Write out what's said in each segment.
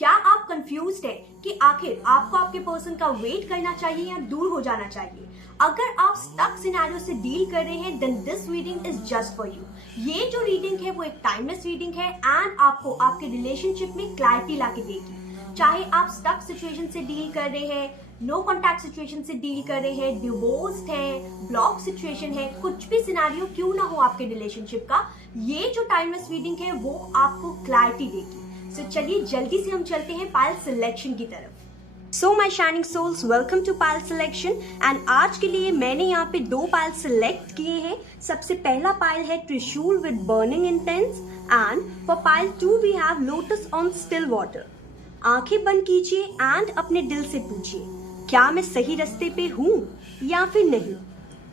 क्या आप कंफ्यूज्ड है कि आखिर आपको आपके पर्सन का वेट करना चाहिए या दूर हो जाना चाहिए? अगर आप स्टक सिनेरियो से डील कर रहे हैं then this reading is just for you. ये जो रीडिंग है वो एक टाइमलेस रीडिंग है एंड आपको आपके रिलेशनशिप में क्लैरिटी लाके देगी। चाहे आप स्टक सिचुएशन से डील कर रहे हैं, नो कॉन्टैक्ट सिचुएशन से डील कर रहे हैं, डिवोर्स्ड है, ब्लॉक सिचुएशन है, कुछ भी सिनेरियो क्यों ना हो आपके रिलेशनशिप का, ये जो टाइमलेस रीडिंग है वो आपको क्लैरिटी देगी। सो चलिए जल्दी से हम चलते हैं पायल सिलेक्शन की तरफ। So my shining souls, welcome to Payal Selection. And आज के लिए मैंने यहाँ पे 2 पायल सिलेक्ट किए हैं। सबसे पहला पायल है trishul with burning incense and for pile 2 we have lotus on still water. आंखें बंद कीजिए एंड अपने दिल से पूछिए, क्या मैं सही रास्ते पे हूँ या फिर नहीं?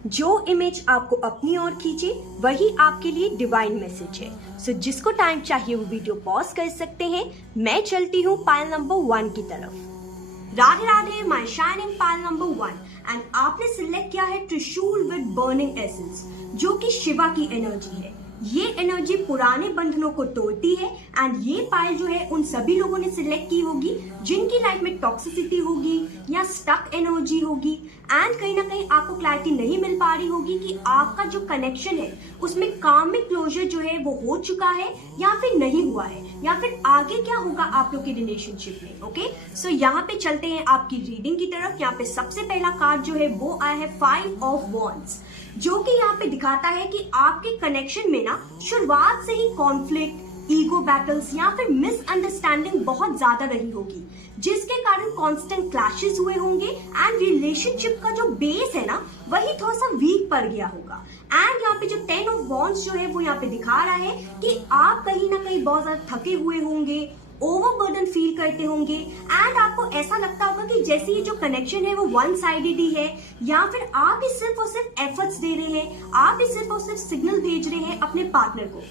जो इमेज आपको अपनी ओर खींचे वही आपके लिए डिवाइन मैसेज है। सो जिसको टाइम चाहिए वो वीडियो पॉज कर सकते हैं। मैं चलती हूँ पायल नंबर 1 की तरफ। Radhe Radhe my shining pile number 1 and आपने सिलेक्ट किया है त्रिशूल विद बर्निंग एसेंस, जो कि शिवा की एनर्जी है। ये एनर्जी पुराने बंधनों को तोड़ती है एंड ये पायल जो है उन सभी लोगों ने सिलेक्ट की होगी जिनकी लाइफ में टॉक्सिसिटी होगी या स्टक एनर्जी होगी एंड कहीं ना कहीं आपको क्लैरिटी नहीं मिल पा रही होगी कि आपका जो कनेक्शन है उसमें कार्मिक क्लोजर जो है वो हो चुका है या फिर नहीं हुआ है, या फिर आगे क्या होगा आप लोग के रिलेशनशिप में। ओके, सो यहाँ पे चलते हैं आपकी रीडिंग की तरफ। यहाँ पे सबसे पहला कार्ड जो है वो आया है 5 ऑफ वॉन्ड्स, जो कि यहाँ पे दिखाता है कि आपके कनेक्शन में ना शुरुआत से ही कॉन्फ्लिक्ट, ईगो बैटल्स या फिर मिसअंडरस्टैंडिंग बहुत ज्यादा रही होगी, जिसके कारण कांस्टेंट क्लैशेस हुए होंगे एंड रिलेशनशिप का जो बेस है ना वही थोड़ा सा वीक पड़ गया होगा। एंड यहाँ पे जो 10 ऑफ वॉन्ड्स जो है वो यहाँ पे दिखा रहा है कि आप कहीं ना कहीं बहुत ज्यादा थके हुए होंगे, ओवरबर्डन फील करते होंगे एंड आपको ऐसा लगता होगा कि जैसे ये जो कनेक्शन है वो वन साइडेड ही है, या फिर आप ही सिर्फ और सिर्फ एफर्ट्स दे रहे हैं, आप ही सिर्फ और सिर्फ सिग्नल भेज रहे हैं अपने पार्टनर को।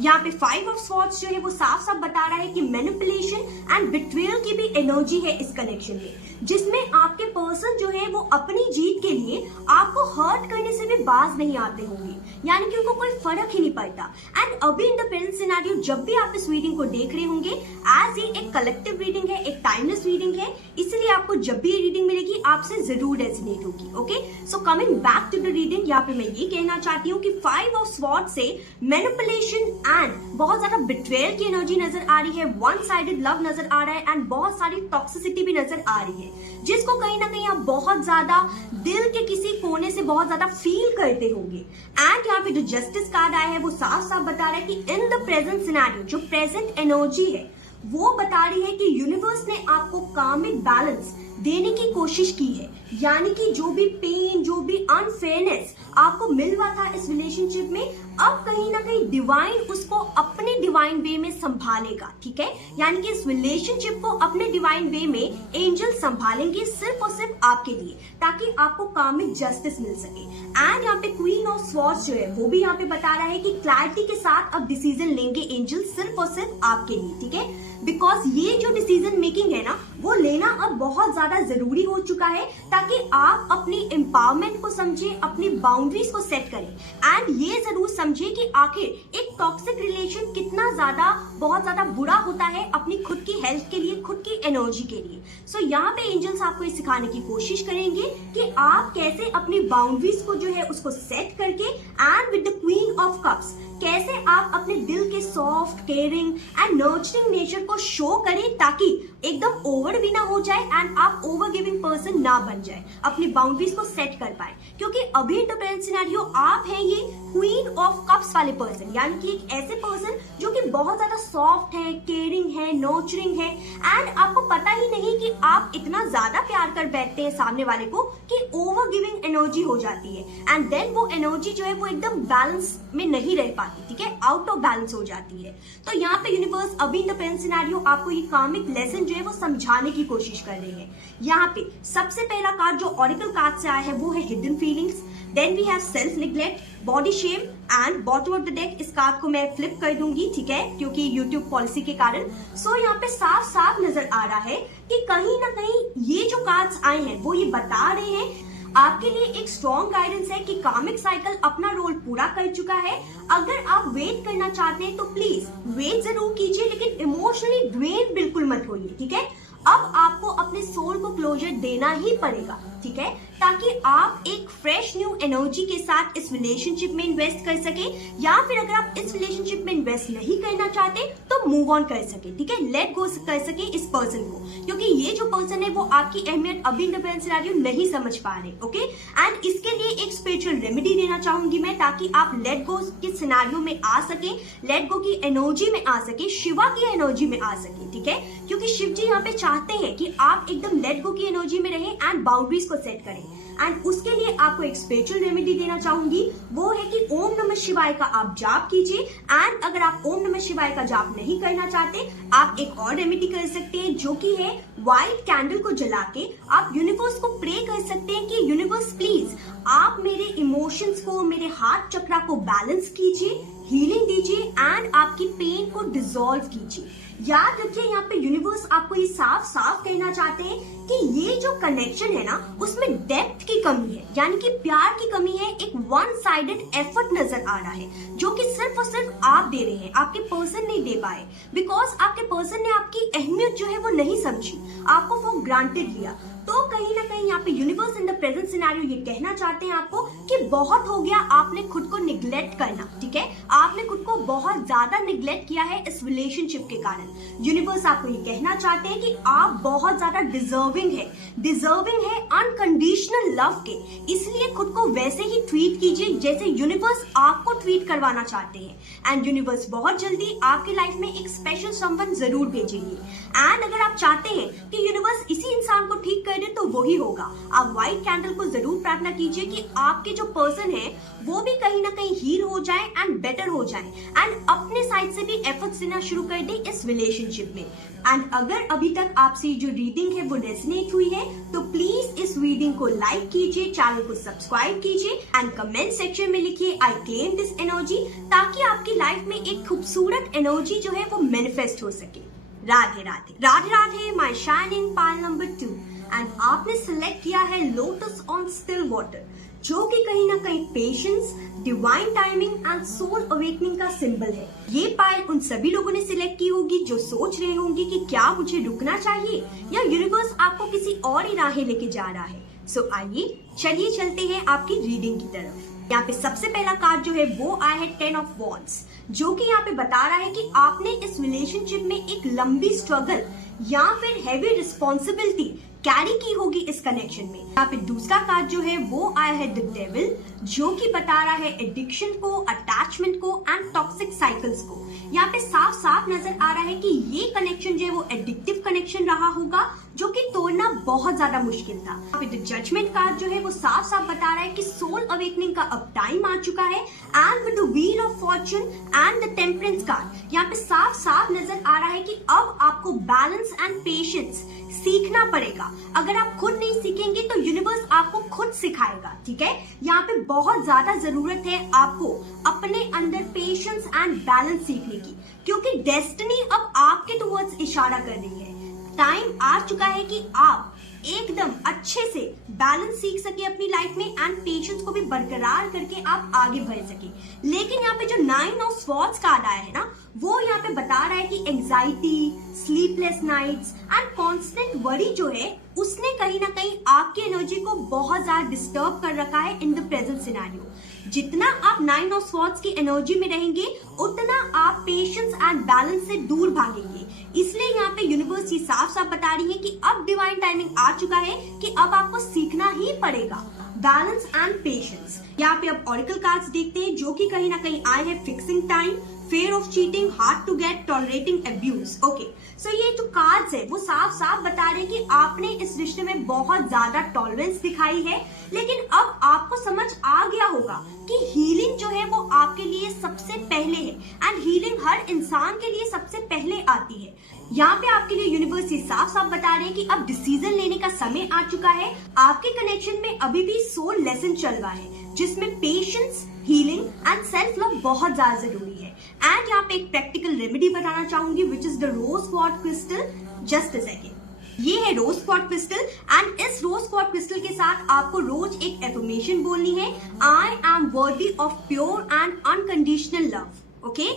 यहाँ पे 5 ऑफ स्वॉर्ड्स जो है वो साफ साफ बता रहा है कि मैनिपुलेशन एंड बिट्रेयल की भी एनर्जी है इस कनेक्शन में, जिसमें आपके पर्सन जो है वो अपनी जीत के लिए आपको हर्ट करने से भी बाज नहीं आते होंगे, यानी कि उनको कोई फर्क ही नहीं पड़ता। एंड अभी इन द प्रेजेंट सिनेरियो जब भी आप इस रीडिंग को देख रहे होंगे, एज ये एक कलेक्टिव रीडिंग है, एक टाइमलेस रीडिंग है, इसलिए आपको जब भी ये रीडिंग मिलेगी आपसे जरूर रेजोनेट होगी। Okay, so coming back to the reading, यहाँ पे मैं ये कहना चाहती हूँ कि 5 ऑफ स्वॉर्ड्स से मैनिपुलेशन एंड बहुत ज्यादा बिट्रेयल की एनर्जी नजर आ रही है, वन साइडेड लव नजर आ रहा है एंड बहुत सारी टॉक्सिसिटी भी नजर आ रही है, जिसको कहीं ना कहीं आप बहुत ज्यादा दिल के किसी कोने से बहुत ज्यादा फील करते होंगे। एंड यहाँ पे जो जस्टिस कार्ड आया है वो साफ साफ बता रहा है कि इन द प्रेजेंट सिनेरियो जो प्रेजेंट एनर्जी है वो बता रही है कि यूनिवर्स ने आपको कार्मिक बैलेंस देने की कोशिश की है, यानी कि जो भी पेन, जो भी अनफेयरनेस आपको मिल रहा था इस रिलेशनशिप में, अब कहीं ना कहीं डिवाइन उसको अपने डिवाइन वे में संभालेगा। ठीक है, यानी कि इस रिलेशनशिप को अपने डिवाइन वे में एंजल संभालेंगे सिर्फ और सिर्फ आपके लिए, ताकि आपको कार्मिक जस्टिस मिल सके। एंड यहाँ पे क्वीन ऑफ स्वॉर्ड्स जो है वो भी यहाँ पे बता रहा है कि क्लैरिटी के साथ अब डिसीजन लेंगे एंजल सिर्फ और सिर्फ आपके लिए। ठीक है, बिकॉज ये जो डिसीजन मेकिंग है ना वो लेना अब बहुत ज्यादा जरूरी हो चुका है, ताकि आप अपनी एम्पावरमेंट को समझें, अपनी बाउंड्रीज को सेट करें एंड ये जरूर समझें कि आखिर एक टॉक्सिक रिलेशन कितना ज्यादा बहुत ज्यादा बुरा होता है अपनी खुद की हेल्थ के लिए, खुद की एनर्जी के लिए। सो यहाँ पे एंजल्स आपको ये सिखाने की कोशिश करेंगे कि आप कैसे अपनी बाउंड्रीज को जो है उसको सेट करके and with the queen of cups कैसे आप अपने दिल के soft, caring and nurturing nature को शो करें, ताकि एकदम ओवर भी ना हो जाए एंड आप ओवर गिविंग पर्सन ना बन जाए, अपनी बाउंड्रीज को सेट कर पाए। क्योंकि अभी इन द प्रेजेंट सिनेरियो आप हैं ये क्वीन ऑफ कप्स वाले पर्सन, यानी कि एक ऐसे पर्सन जो कि बहुत ज्यादा सॉफ्ट है, केयरिंग है, नर्चरिंग है एंड आपको पता ही नहीं कि आप इतना ज्यादा प्यार कर बैठते हैं सामने वाले को कि ओवर गिविंग एनर्जी हो जाती है एंड देन वो एनर्जी जो है वो एकदम बैलेंस में नहीं रह पाती। ठीक है, आउट ऑफ बैलेंस हो जाती है। तो यहाँ पे यूनिवर्स अभी इन द प्रेजेंट सिनेरियो आपको ये कार्मिक लेसन जो है वो समझाने की कोशिश कर रहे हैं। यहाँ पे सबसे पहला कार्ड जो ऑरिकल कार्ड से आया है वो है hidden feelings, then we have self neglect, body shame and bottom of the deck. इस कार्ड को मैं फ्लिप कर दूंगी, ठीक है, क्योंकि यूट्यूब पॉलिसी के कारण। सो यहाँ पे साफ साफ नजर आ रहा है कि कहीं ना कहीं ये जो कार्ड्स आए हैं वो ये बता रहे हैं आपके लिए एक स्ट्रॉन्ग गाइडेंस है कि कार्मिक साइकिल अपना रोल पूरा कर चुका है। अगर आप वेट करना चाहते हैं तो प्लीज वेट जरूर कीजिए, लेकिन इमोशनली ड्रेन बिल्कुल मत होइए, ठीक है। अब आपको अपने सोल को क्लोजर देना ही पड़ेगा, ठीक है, ताकि आप एक फ्रेश न्यू एनर्जी के साथ इस रिलेशनशिप में इन्वेस्ट कर सके, या फिर अगर आप इस रिलेशनशिप में इन्वेस्ट नहीं करना चाहते तो मूव ऑन कर सके, ठीक है, लेट गो कर सके इस पर्सन को, क्योंकि ये जो पर्सन है वो आपकी अहमियत अभी इन द प्रेजेंट सिनेरियो नहीं समझ पा रहे, ओके। एंड इसके लिए एक स्पिरिचुअल रेमेडी देना चाहूंगी मैं, ताकि आप लेट गो के सिनेरियो में आ सके, लेट गो की एनर्जी में आ सके, शिवा की एनर्जी में आ सके, ठीक है, क्योंकि शिव जी यहाँ पे चाहते हैं कि आप एकदम लेट गो की एनर्जी में रहें एंड बाउंड्रीज को सेट करें। एंड उसके लिए आपको एक स्पिरिचुअल रेमेडी देना चाहूंगी, वो है कि ओम नमः शिवाय का आप जाप कीजिए। एंड अगर आप ओम नमः शिवाय का जाप नहीं करना चाहते, आप एक और रेमेडी कर सकते हैं, जो कि है व्हाइट कैंडल को जला के आप यूनिवर्स को प्रे कर सकते हैं कि यूनिवर्स प्लीज आप मेरे इमोशंस को, मेरे हार्ट चक्रा को बैलेंस कीजिए, हीलिंग दीजिए एंड आपकी पेन को डिसॉल्व कीजिए। याद रखिए, यहाँ पे यूनिवर्स आपको ये साफ साफ कहना चाहते हैं कि ये जो कनेक्शन है ना, उसमें डेप्थ की कमी है, यानी कि प्यार की कमी है, एक वन साइडेड एफर्ट नजर आ रहा है, जो कि सिर्फ और सिर्फ आप दे रहे हैं, आपके पर्सन नहीं दे पाए, बिकॉज आपके पर्सन ने आपकी अहमियत जो है वो नहीं समझी, आपको फॉर ग्रांटेड लिया। तो कहीं ना कहीं यहाँ पे universe in the present scenario ये कहना चाहते हैं आपको कि बहुत हो गया आपने खुद को निग्लेक्ट करना, ठीक है, आपने खुद को बहुत ज्यादा निग्लेक्ट किया है इस रिलेशनशिप के कारण। यूनिवर्स आपको ये कहना चाहते हैं कि आप बहुत ज्यादा डिजर्विंग है अनकंडीशनल लव के, इसलिए खुद को वैसे ही ट्रीट कीजिए जैसे यूनिवर्स आपको ट्रीट करवाना चाहते हैं। एंड यूनिवर्स बहुत जल्दी आपकी लाइफ में एक स्पेशल संबंध जरूर भेजेंगे। एंड अगर आप चाहते हैं कि यूनिवर्स इसी इंसान को ठीक कर दे तो वही होगा। आप व्हाइट कैंडल को जरूर प्रार्थना कीजिए कि आपके जो पर्सन है वो भी कहीं ना कहीं हील हो जाए एंड बेटर हो जाए, एंड अपने साइड से भी एफर्ट्स देना शुरू कर दे इस रिलेशनशिप में। एंड अगर अभी तक आपसे जो रीडिंग है वो रेजोनेट हुई है तो प्लीज इस रीडिंग को लाइक कीजिए, चैनल को सब्सक्राइब कीजिए एंड कमेंट सेक्शन में लिखिए आई क्लेम दिस एनर्जी, ताकि आपकी लाइफ में एक खूबसूरत एनर्जी जो है वो मैनिफेस्ट हो सके। Radhe Radhe Radhe Radhe, my shining pile number 2। And आपने सिलेक्ट किया है लोटस ऑन स्टिल वाटर, जो कि कहीं ना कहीं patience, divine timing and soul awakening का सिंबल है। ये पायल उन सभी लोगों ने सिलेक्ट की होगी जो सोच रहे होंगे कि क्या मुझे रुकना चाहिए या यूनिवर्स आपको किसी और ही राह लेके जा रहा है। सो आइए चलिए चलते हैं आपकी रीडिंग की तरफ। यहाँ पे सबसे पहला कार्ड जो है वो आया है 10 ऑफ वॉन्ड्स, जो कि यहाँ पे बता रहा है कि आपने इस रिलेशनशिप में एक लंबी स्ट्रगल या फिर हैवी रिस्पॉन्सिबिलिटी कैरी की होगी इस कनेक्शन में। यहाँ पे दूसरा कार्ड जो है वो आया है द डेविल, जो कि बता रहा है एडिक्शन को, अटैचमेंट को एंड टॉक्सिक साइकिल्स को। यहाँ पे साफ साफ नजर आ रहा है कि ये कनेक्शन जो है वो एडिक्टिव कनेक्शन रहा होगा, जो कि तोड़ना बहुत ज्यादा मुश्किल था। यहाँ पे द जजमेंट कार्ड जो है वो साफ साफ बता रहा है कि सोल अवेकनिंग का अब टाइम आ चुका है। And with the wheel of Fortune and the temperance card, यहाँ पे साफ साफ नजर आ रहा है कि अब आपको बैलेंस एंड पेशेंस सीखना पड़ेगा। अगर आप खुद नहीं सीखेंगे तो यूनिवर्स आपको खुद सिखाएगा, ठीक है। यहाँ पे बहुत ज्यादा जरूरत है आपको अपने अंदर पेशेंस एंड बैलेंस सीखने की, क्योंकि डेस्टिनी अब आपके टुवर्ड्स इशारा कर रही है। टाइम आ चुका है कि आप एकदम अच्छे से बैलेंस सीख सके अपनी लाइफ में एंड पेशेंस को भी बरकरार करके आप आगे बढ़ सके। लेकिन यहाँ पे जो 9 ऑफ स्वॉर्ड्स कार्ड आया है ना, वो यहाँ पे बता रहा है कि anxiety, sleepless nights and constant worry जो है उसने कहीं ना कहीं आपकी एनर्जी को बहुत ज्यादा डिस्टर्ब कर रखा है इन द प्रेजेंट सिनेरियो। जितना आप 9 ऑफ स्वॉर्ड्स की एनर्जी में रहेंगे उतना आप पेशेंस एंड बैलेंस से दूर भागेंगे। इसलिए यहाँ पे यूनिवर्स ये साफ साफ बता रही है कि अब डिवाइन टाइमिंग आ चुका है कि अब आपको सीखना ही पड़ेगा बैलेंस एंड पेशेंस। यहाँ पे अब ऑरिकल कार्ड्स देखते हैं, जो कि कहीं ना कहीं आए हैं fixing time, fear of cheating, hard to get, tolerating abuse. Okay, so ये जो कार्ड्स है वो साफ साफ बता रहे हैं कि आपने इस रिश्ते में बहुत ज्यादा टॉलरेंस दिखाई है, लेकिन अब आपको समझ आ गया होगा कि हीलिंग जो है वो आपके लिए सबसे पहले है एंड हीलिंग हर इंसान के लिए सबसे पहले आती है। यहाँ पे आपके लिए यूनिवर्स ये साफ साफ बता रहे हैं कि अब डिसीजन लेने का समय आ चुका है। आपके कनेक्शन में अभी भी सोल लेसन चल रहा है, जिसमें patience, healing and self love बहुत ज्यादा जरूरी है। एंड यहाँ पे एक प्रैक्टिकल रेमेडी बताना चाहूंगी, which is the rose quartz crystal. Just a second. ये है रोज क्वार्ट्ज क्रिस्टल एंड इस रोज क्वार्ट्ज क्रिस्टल के साथ आपको रोज एक एफर्मेशन बोलनी है, I am worthy of pure and unconditional love, okay.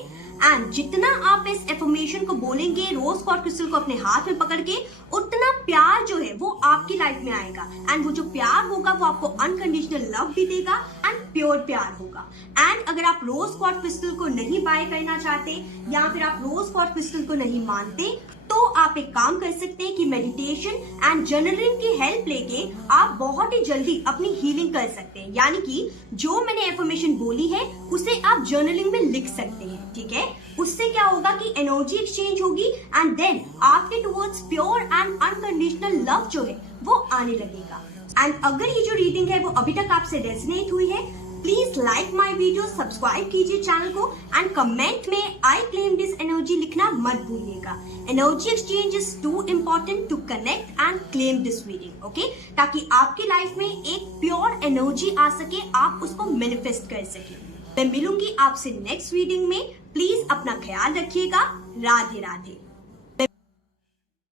And जितना आप इस एफर्मेशन को बोलेंगे रोज क्वार्ट्ज क्रिस्टल को अपने हाथ में पकड़ के, उतना प्यार जो है वो आपकी लाइफ में आएगा एंड वो जो प्यार होगा वो आपको अनकंडीशनल लव भी देगा एंड प्योर प्यार होगा। एंड अगर आप रोज क्वार्ट्ज क्रिस्टल को नहीं बाय करना चाहते या फिर आप रोज क्वार्ट्ज क्रिस्टल को नहीं मानते, तो आप एक काम कर सकते हैं कि मेडिटेशन एंड जर्नलिंग की हेल्प लेके आप बहुत ही जल्दी अपनी हीलिंग कर सकते हैं। यानी कि जो मैंने एफर्मेशन बोली है उसे आप जर्नलिंग में लिख सकते हैं, ठीक है। उससे क्या होगा कि एनर्जी एक्सचेंज होगी एंड देन आपके towards pure and unconditional love जो है वो आने लगेगा। एंड अगर ये जो रीडिंग है वो अभी तक आपसे रेजोनेट हुई है, please like my video, subscribe कीजिए चैनल को एंड कमेंट में आई क्लेम दिस एनर्जी लिखना मत भूलिएगा। Energy exchange is too important to connect and claim this reading, okay, ताकि आपकी लाइफ में एक प्योर एनर्जी आ सके, आप उसको मैनिफेस्ट कर सके। मैं मिलूंगी आपसे नेक्स्ट रीडिंग में। प्लीज अपना ख्याल रखिएगा। राधे राधे।